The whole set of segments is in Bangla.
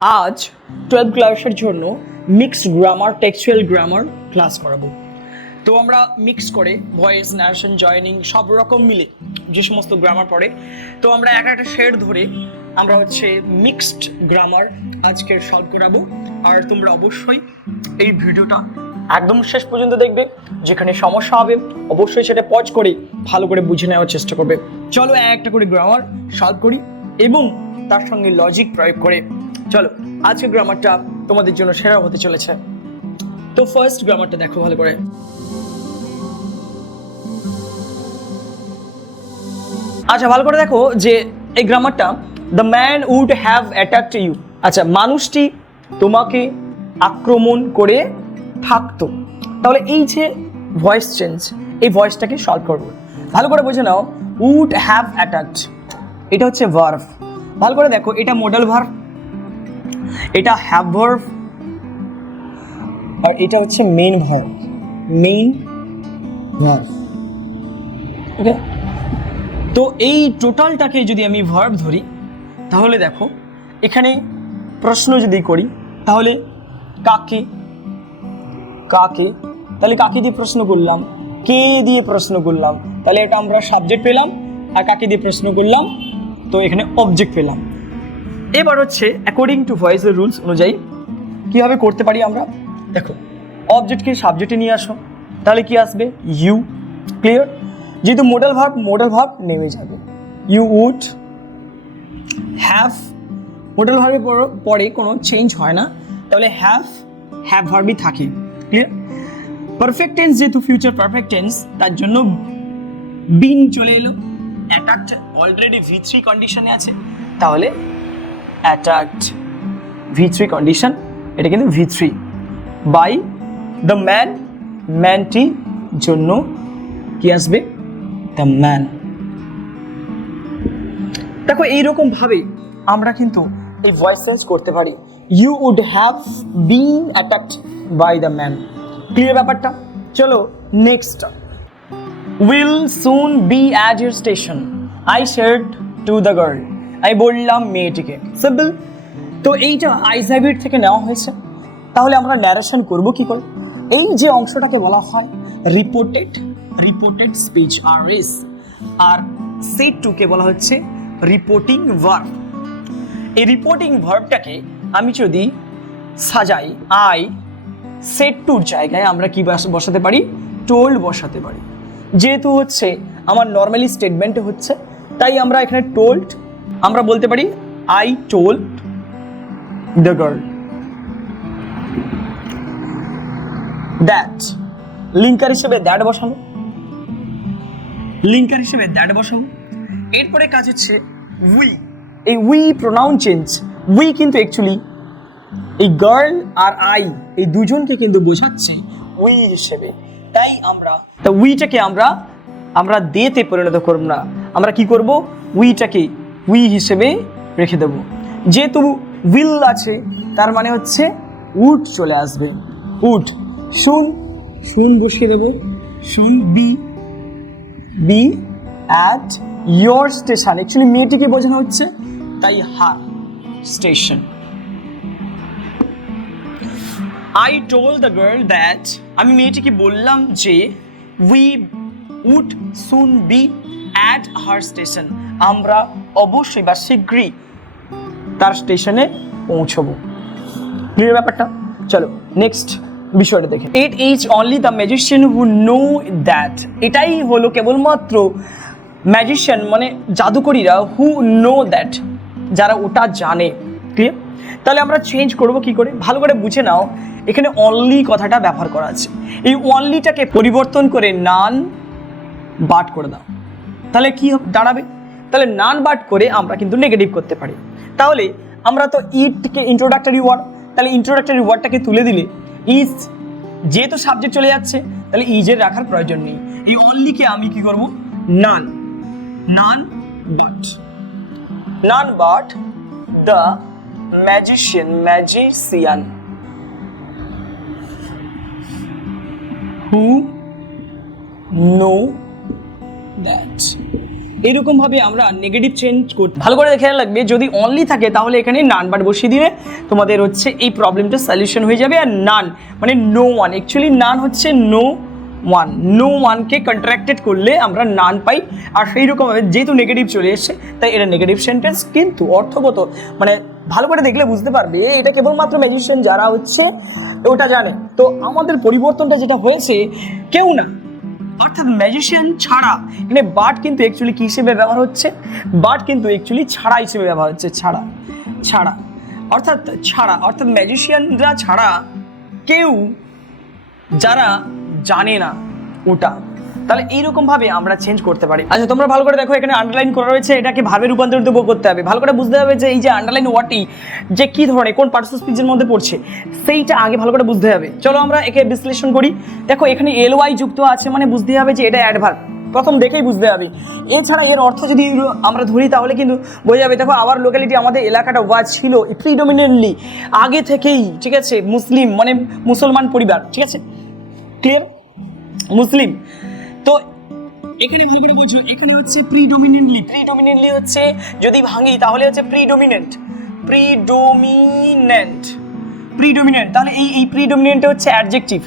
আজ 12th ক্লাসের জন্য mixed grammar textual grammar class করাবো। তো আমরা মিক্স করে ভয়েস ন্যারেশন জয়েনিং সব রকম মিলে যে সমস্ত গ্রামার পড়ে, তো আমরা একটা শেড ধরে আমরা মিক্সড গ্রামার আজকে সলভ করাবো। আর তোমরা অবশ্যই এই ভিডিওটা একদম শেষ পর্যন্ত দেখবে, যেখানে সমস্যা হবে অবশ্যই সেটা পজ করে ভালো করে বুঝে নেওয়ার চেষ্টা করবে। চলো একটা করে গ্রামার সলভ করি এবং তার সঙ্গে লজিক প্রয়োগ করে। চলো আজকে গ্রামারটা তোমাদের জন্য সেরা হতে চলেছে। তো ফার্স্ট গ্রামারটা দেখো ভালো করে। আচ্ছা ভালো করে দেখো যে এই গ্রামারটা, the man would have attacked you. আচ্ছা, মানুষটি তোমাকে আক্রমণ করে থাকতো। তাহলে এই যে ভয়েস চেঞ্জ, এই ভয়েসটাকে সলভ করবো। ভালো করে বুঝে নাও, উড হ্যাভ অ্যাটাকড এটা হচ্ছে ভার্ব। ভালো করে দেখো, এটা মডেল ভার্ব, এটা হ্যাভ ভার্ব, আর এটা হচ্ছে মেইন ভার্ব। মেইন ভার্ব, ওকে। তো এই টোটালটাকে যদি আমি ভার্ব ধরি, তাহলে দেখো এখানে প্রশ্ন যদি করি, তাহলে কাকে কাকে তাহলে কাকে দিয়ে প্রশ্ন করলাম, কে দিয়ে প্রশ্ন করলাম, তাহলে এটা আমরা সাবজেক্ট পেলাম। আর কাকে দিয়ে প্রশ্ন করলাম, তো এখানে অবজেক্ট পেলাম। এবার অ্যাকর্ডিং টু ভয়েসের রুলস অনুযায়ী কীভাবে করতে পারি আমরা, দেখো অবজেক্টকে সাবজেক্টে নিয়ে আসো, তাহলে কি আসবে, ইউ। ক্লিয়ার? যেহেতু মডেল ভার্ব নেমে যাবে। ইউ উড হ্যাভ, মডেল ভার্বের পরে কোনো চেঞ্জ হয় না, তাহলে হ্যাভ ভার্বই থাকে। ক্লিয়ার? পারফেক্ট টেন্স যেহেতু ফিউচার পারফেক্ট টেন্স, তার জন্য বিন চলে এলো। অ্যাটাকড অলরেডি V3 কন্ডিশনে আছে, তাহলে অ্যাটাকড V3 কন্ডিশন, এটা কিন্তু V3 বাই দ্য ম্যান, ম্যানটি জন্য কি আসবে, দ্য ম্যান। দেখো এইরকম ভাবে আমরা কিন্তু এই ভয়েস চেঞ্জ করতে পারি। You would have been attacked by the man. Clear ব্যাপারটা? চলো next. Will soon be at your station, I shared to the girl. আমি বললাম মেয়েটিকে। সিম্পল। তো এইটা আইজাবির থেকে নেওয়া হয়েছে, তাহলে আমরা ন্যারেশন করব কি করে? এই যে অংশটাকে বলা হয় রিপোর্টেড স্পিচ, RS, আর সেড টু কে বলা হচ্ছে রিপোর্টিং ভার্ব। এই রিপোর্টিং ভার্বটাকে আমি যদি সাজাই, আই সেড টুর জায়গায় আমরা কি বসাতে পারি, টোল্ড বসাতে পারি। যেহেতু আমার নর্মালি স্টেটমেন্টে হচ্ছে, তাই আমরা এখানে টোল্ড আমরা বলতে পারি, I told the girl that. Linker হিসেবে দ্যাট বসানো, এরপরে কাজ উই। এই উই প্রোনাউন চেঞ্জ, উই কিন্তু অ্যাকচুয়ালি এই গার্ল আর আই এই দুজনকে কিন্তু বোঝাচ্ছে উই হিসেবে, তাই আমরা উইটাকে আমরা দেতে পরিণত করব না, আমরা কি করব, উইটাকে উই হিসেবে রেখে দেব। যেহেতু উইল আছে, তার মানে উড চলে আসবে, উড। শুন বসিয়ে দেবো, soon be at your station. Actually মেয়েটিকে বোঝানো হচ্ছে, তাই her station. I told the girl that, আমি মেয়েটিকে বললাম যে we would soon be at her station, আমরা অবশ্যই বা শীঘ্রই তার স্টেশনে পৌঁছবো। ক্লিয়ার ব্যাপারটা? চলো নেক্সট বিষয়টা দেখে। It is only the magician who know that, এটাই হলো কেবলমাত্র ম্যাজিশিয়ান মানে জাদুকরীরা, হু নো দ্যাট, যারা ওটা জানে। ক্লিয়ার? তাহলে আমরা চেঞ্জ করব কি করে, ভালো করে বুঝে নাও। এখানে অনলি কথাটা ব্যবহার করা আছে, এই অনলিটাকে পরিবর্তন করে নান বাট করে দাও, তাহলে কি দাঁড়াবে, তাহলে নান বাট করে আমরা কিন্তু নেগেটিভ করতে পারি। তাহলে আমরা তো ইটকে ইন্ট্রোডাক্টরি ওয়ার্ড, তাহলে ইন্ট্রোডাক্টরি ওয়ার্ডটাকে তুলে দিলে ইজ, যেহেতু সাবজেক্ট চলে যাচ্ছে, তাহলে ইজের রাখার প্রয়োজন নেই। এই অনলিকে আমি কি করব, none but the magician who know that. এইরকমভাবে আমরা নেগেটিভ চেঞ্জ করতে ভালো করে খেয়াল রাখবে। যদি অনলি থাকে তাহলে এখানে নান বাট বসিয়ে দিলে তোমাদের হচ্ছে এই প্রবলেমটা সলিউশন হয়ে যাবে। আর নান মানে নো ওয়ান, অ্যাকচুয়ালি নান হচ্ছে নো ওয়ান, নো ওয়ানকে কন্ট্রাক্টেড করলে আমরা নান পাই। আর সেই রকমভাবে যেহেতু নেগেটিভ চলে এসছে তাই এটা নেগেটিভ সেন্টেন্স, কিন্তু অর্থগত মানে ভালো করে দেখলে বুঝতে পারবে এটা কেবলমাত্র ম্যাজিশিয়ান যারা হচ্ছে ওটা জানে। তো আমাদের পরিবর্তনটা যেটা হয়েছে কেউ না, অর্থাৎ ম্যাজিশিয়ান ছাড়া। এখানে বাট কিন্তু অ্যাকচুয়ালি কী হিসেবে ব্যবহার হচ্ছে, বাট কিন্তু অ্যাকচুয়ালি ছাড়া হিসেবে ব্যবহার হচ্ছে, ছাড়া ছাড়া অর্থাৎ ছাড়া, অর্থাৎ ম্যাজিশিয়ানরা ছাড়া কেউ যারা জানে না ওটা, তাহলে এইরকমভাবে আমরা চেঞ্জ করতে পারি। আচ্ছা তোমরা ভালো করে দেখো, এখানে আন্ডারলাইন করা রয়েছে, এটাকে ভাবে রূপান্তরিত করতে হবে। ভালো করে বুঝতে হবে যে এই যে আন্ডারলাইন ওয়ার্ডটি যে কী ধরনের কোন পার্টস অফ স্পিচের মধ্যে পড়ছে সেইটা আগে ভালো করে বুঝতে হবে। চলো আমরা একে বিশ্লেষণ করি। দেখো এখানে এলওয়াই যুক্ত আছে মানে বুঝতে হবে যে এটা অ্যাডভার্ব, প্রথম দেখেই বুঝতে হবে। এছাড়া এর অর্থ যদি আমরা ধরি তাহলে কিন্তু বোঝা যাবে। দেখো আওয়ার লোকালিটি, আমাদের এলাকাটা ওয়াজ ছিল প্রিডমিনেন্টলি আগে থেকেই, ঠিক আছে, মুসলিম মানে মুসলমান পরিবার, ঠিক আছে, ক্লিয়ার, মুসলিম। তো এখানে ভালো করে বোঝো, এখানে হচ্ছে প্রিডমিনেন্টলি, প্রিডমিনেন্টলি হচ্ছে যদি ভাঙি তাহলে হচ্ছে প্রিডমিনেন্ট, প্রিডমিনেন্ট, প্রিডমিনেন্ট। তাহলে এই প্রিডমিনেন্ট হচ্ছে অ্যাডজেক্টিভ,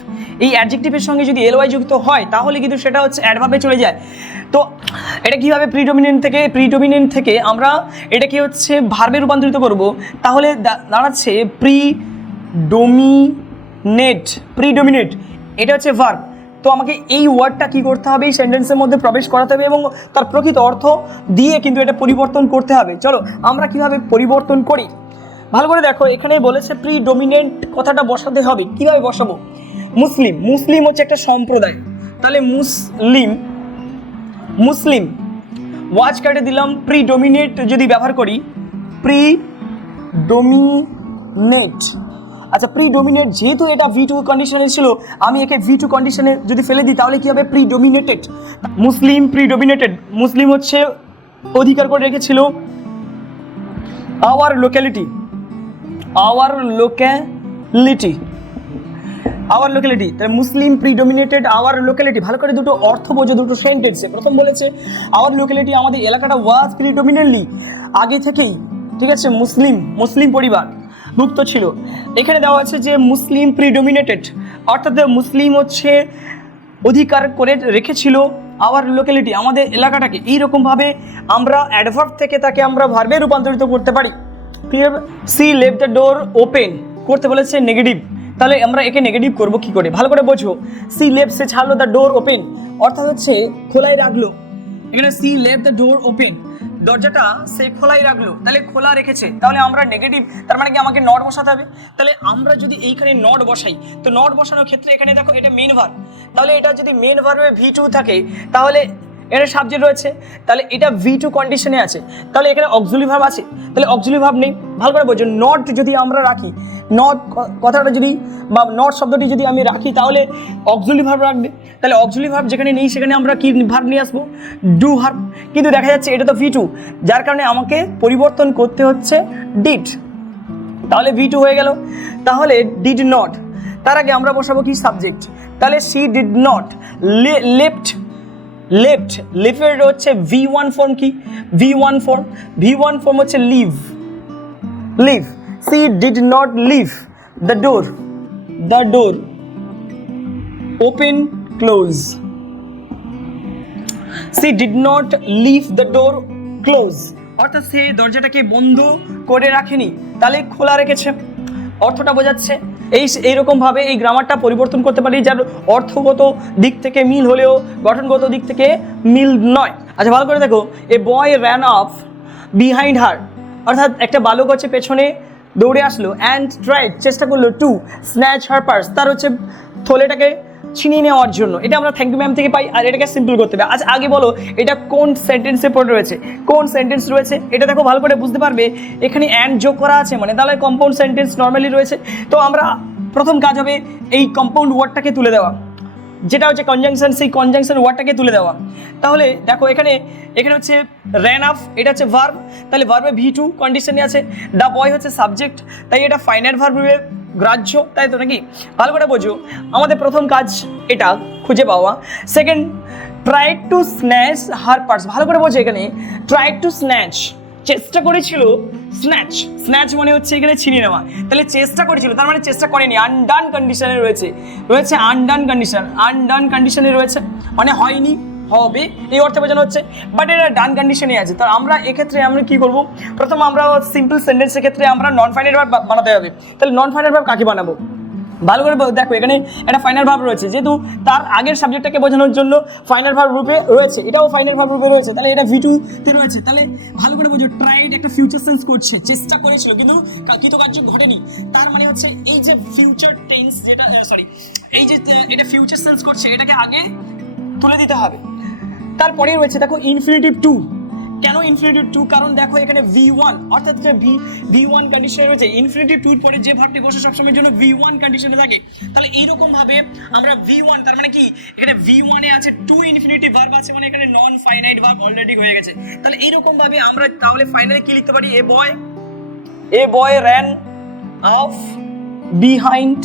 এই অ্যাডজেক্টিভের সঙ্গে যদি এলওয়াই যুক্ত হয় তাহলে কিন্তু সেটা হচ্ছে অ্যাডভার্বে চলে যায়। তো এটা কীভাবে প্রিডমিনেন্ট থেকে আমরা এটাকে হচ্ছে ভার্বে রূপান্তরিত করব, তাহলে দাঁড়াচ্ছে প্রিডমিনেট, এটা হচ্ছে ভার্ব। তো আমাকে এই ওয়ার্ডটা কি করতে হবে, এই সেন্টেন্সের মধ্যে প্রবেশ করাতে হবে এবং তার প্রকৃত অর্থ দিয়ে কিন্তু এটা পরিবর্তন করতে হবে। চলো আমরা কিভাবে পরিবর্তন করি ভালো করে দেখো। এখানে বলেছে প্রিডমিনেন্ট কথাটা বসাতে হবে, কিভাবে বসাবো? মুসলিম, মুসলিম হচ্ছে একটা সম্প্রদায়, তাহলে মুসলিম ওয়াজ কাটে দিলাম, প্রিডমিনেট যদি ব্যবহার করি প্রিডমিনেট। আচ্ছা প্রিডমিনেট যেহেতু এটা V2 কন্ডিশনে ছিল, আমি একে V2 কন্ডিশনে যদি ফেলে দিই তাহলে কি হবে? প্রিডমিনেটেড, মুসলিম প্রিডমিনেটেড, মুসলিম হচ্ছে অধিকার করে রেখেছিল আওয়ার লোক্যালিটি, তাহলে মুসলিম প্রিডমিনেটেড আওয়ার লোক্যালিটি। ভালো করে দুটো অর্থ বোঝো দুটো সেন্টেন্সে। প্রথম বলেছে আওয়ার লোক্যালিটি, আমাদের এলাকাটা ওয়াজ প্রিডমিনেন্টলি আগে থেকেই, ঠিক আছে, মুসলিম পরিবার ভুক্ত ছিল। এখানে দেওয়া আছে যে মুসলিম প্রিডমিনেটেড, অর্থাৎ মুসলিম হচ্ছে অধিকার করে রেখেছিল আওয়ার লোক্যালিটি, আমাদের এলাকাটাকে। এইরকমভাবে আমরা অ্যাডভার্ব থেকে তাকে আমরা ভার্বে রূপান্তরিত করতে পারি। Clear? She left the door open করতে বলেছে নেগেটিভ, তাহলে আমরা একে নেগেটিভ করবো কি করে ভালো করে বোঝো। সি লেফট, সে ছাড়লো, দ্য ডোর ওপেন অর্থাৎ হচ্ছে খোলাই রাখলো। এখানে she left the door open, দরজাটা সে খোলাই রাখলো, তাহলে খোলা রেখেছে, তাহলে আমরা নেগেটিভ, তার মানে কি আমাকে নট বসাতে হবে। তাহলে আমরা যদি এইখানে নট বসাই, তো নট বসানোর ক্ষেত্রে এখানে দেখো এটা মেন ভার্ব, তাহলে এটা যদি মেন ভার্বে V2 থাকে তাহলে এটা সাবজেক্ট রয়েছে, তাহলে এটা V2 কন্ডিশনে আছে, তাহলে এখানে অক্সিলারি ভার্ব আছে, তাহলে অক্সিলারি ভার্ব নেই। ভালো করে বোঝো, নট যদি আমরা রাখি, নট কথাটা যদি বা নট শব্দটি যদি আমি রাখি তাহলে অক্সিলারি ভার্ব রাখবে, তাহলে অক্সিলারি ভার্ব যেখানে নেই সেখানে আমরা কি ভার্ব নিয়ে আসবো? Do verb. কিন্তু দেখা যাচ্ছে এটা তো V2, যার কারণে আমাকে পরিবর্তন করতে হচ্ছে ডিড, তাহলে V2 হয়ে গেল। তাহলে ডিড নট, তার আগে আমরা বসাবো কি? সাবজেক্ট, তাহলে সি ডিড নট লিফের হচ্ছে V1 ফর্ম কি? V1 ফর্ম হচ্ছে leave. She did not leave the door open close, she did not leave the door close, অর্থাৎ সে দরজাটাকে বন্ধ করে রাখেনি, তাহলে খোলা রেখেছে, অর্থটা বোঝাচ্ছে। এইরকমভাবে এই গ্রামারটা পরিবর্তন করতে পারি, যার অর্থগত দিক থেকে মিল হলেও গঠনগত দিক থেকে মিল নয়। আচ্ছা ভালো করে দেখো, এ বয় র্যান অফ বিহাইন্ড হার, অর্থাৎ একটা বালক হচ্ছে পেছনে দৌড়ে আসলো, অ্যান্ড ট্রাইড চেষ্টা করলো, টু স্ন্যাচ হার পার্স, তার হচ্ছে থলেটাকে ছিনিয়ে নেওয়ার জন্য। এটা আমরা থ্যাংক ইউ ম্যাম থেকে পাই, আর এটাকে সিম্পল করতে হবে। আচ্ছা আগে বলো এটা কোন সেন্টেন্সে পড়ে রয়েছে, কোন সেন্টেন্স রয়েছে এটা দেখো ভালো করে বুঝতে পারবে। এখানে অ্যান্ড যোগ করা আছে মানে তাহলে কম্পাউন্ড সেন্টেন্স নর্মালি রয়েছে। তো আমরা প্রথম কাজ হবে এই কম্পাউন্ড ওয়ার্ডটাকে তুলে দেওয়া, যেটা হচ্ছে কনজাংশন, সেই কনজাংশন ওয়ার্ডটাকে তুলে দেওয়া। তাহলে দেখো এখানে হচ্ছে র্যান অফ, এটা হচ্ছে ভার্ব, তাহলে ভার্বে V2 কন্ডিশনে আছে, দ্য বয় হচ্ছে সাবজেক্ট, তাই এটা ফাইনাইট ভার্বে গ্রাহ্য, তাই তো নাকি? ভালো করে বোঝো, আমাদের প্রথম কাজ এটা খুঁজে পাওয়া। Second tried to snatch her purse, ভালো করে বোঝো এখানে ট্রাইড টু স্ন্যাচ, চেষ্টা করেছিল, স্ন্যাচ স্ন্যাচ মানে হচ্ছে এখানে ছিনিয়ে নেওয়া, তাহলে চেষ্টা করেছিল তার মানে চেষ্টা করেনি, আনডান কন্ডিশনে রয়েছে, রয়েছে আনডান কন্ডিশন, আনডান কন্ডিশনে রয়েছে মানে হয়নি, হবে এই অর্থে বোঝানো হচ্ছে, বাট এটা ডান কন্ডিশনে আছে। তো আমরা এক্ষেত্রে আমরা কি করব, প্রথম আমরা সিম্পল সেন্টেন্সের ক্ষেত্রে আমরা নন ফাইনাল ভার্ব বানাতে হবে। তাহলে নন ফাইনাল ভার্ব কাকে বানাবো, ভালো করে দেখো এখানে একটা ফাইনাল ভার্ব রয়েছে, যেহেতু তার আগের সাবজেক্টটাকে বোঝানোর জন্য ফাইনাল ভার্ব রূপে রয়েছে, এটাও ফাইনাল ভার্ব রূপে রয়েছে, তাহলে এটা V2 তে রয়েছে। তাহলে ভালো করে বোঝো ট্রাইড একটা ফিউচার সেন্স করছে, চেষ্টা করেছিল কিন্তু কৃতকার্য ঘটেনি, তার মানে হচ্ছে এই যে ফিউচার টেন্স যেটা সরি এই যে এটা ফিউচার সেন্স করছে এটাকে আগে তুলে দিতে হবে। তারপরে রয়েছে দেখো ইনফিনিটিভ টু, কেন ইনফিনিটিভ টু, কারণ দেখো এখানে V1 অর্থাৎ V1 কন্ডিশনে রয়েছে, ইনফিনিটিভ টুর পরে যে ভার্বটি বসে সবসময়ের জন্য V1 কন্ডিশনে থাকে, তাহলে এইরকম ভাবে আমরা V1 তার মানে কি এখানে V1 এ আছে টু ইনফিনিটিভ ভার্ব আছে, মানে এখানে নন ফাইনাইট ভার্ব অলরেডি হয়ে গেছে, তাহলে এইরকম ভাবে আমরা তাহলে ফাইনালি কি লিখতে পারি, এ বয় ran off behind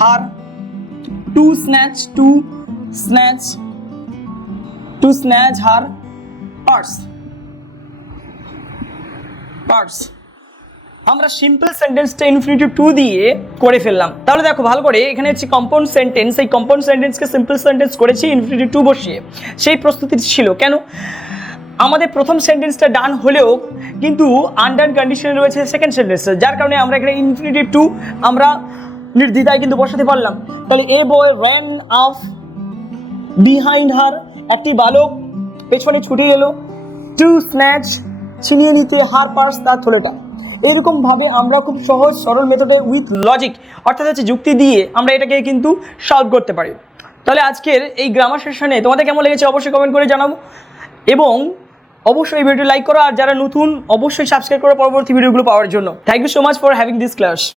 her to snatch her purse। আমরা সিম্পল সেন্টেন্সটা ইনফিনিটিভ টু দিয়ে করে ফেললাম। তাহলে দেখো ভালো করে এখানে হচ্ছে কম্পাউন্ড সেন্টেন্স, এই কম্পাউন্ড সেন্টেন্সকে সিম্পল সেন্টেন্স করেছি ইনফিনিটিভ টু বসিয়ে, সেই প্রস্তুতি ছিল। কেন আমাদের প্রথম সেন্টেন্সটা ডান হলেও কিন্তু আনডান কন্ডিশনে রয়েছে সেকেন্ড সেন্টেন্সটা, যার কারণে আমরা এখানে ইনফিনিটিভ টু আমরা নির্দ্বিধায় কিন্তু বসাতে পারলাম। তাহলে এ বয় ran off behind her, একটি বালক পেছনে ছুটে গেল, টু স্ন্যাচ ছিনিয়ে নিতে, হার পার্স তার থলেটা। এরকম ভাবে আমরা খুব সহজ সরল মেথডে উইথ লজিক অর্থাৎ হচ্ছে যুক্তি দিয়ে আমরা এটাকে কিন্তু সলভ করতে পারি। তাহলে আজকের এই গ্রামার সেশনে তোমাদের কেমন লেগেছে অবশ্যই কমেন্ট করে জানাবো, এবং অবশ্যই এই ভিডিওটি লাইক করো, আর যারা নতুন অবশ্যই সাবস্ক্রাইব করো পরবর্তী ভিডিওগুলো পাওয়ার জন্য। Thank you so much for having this class.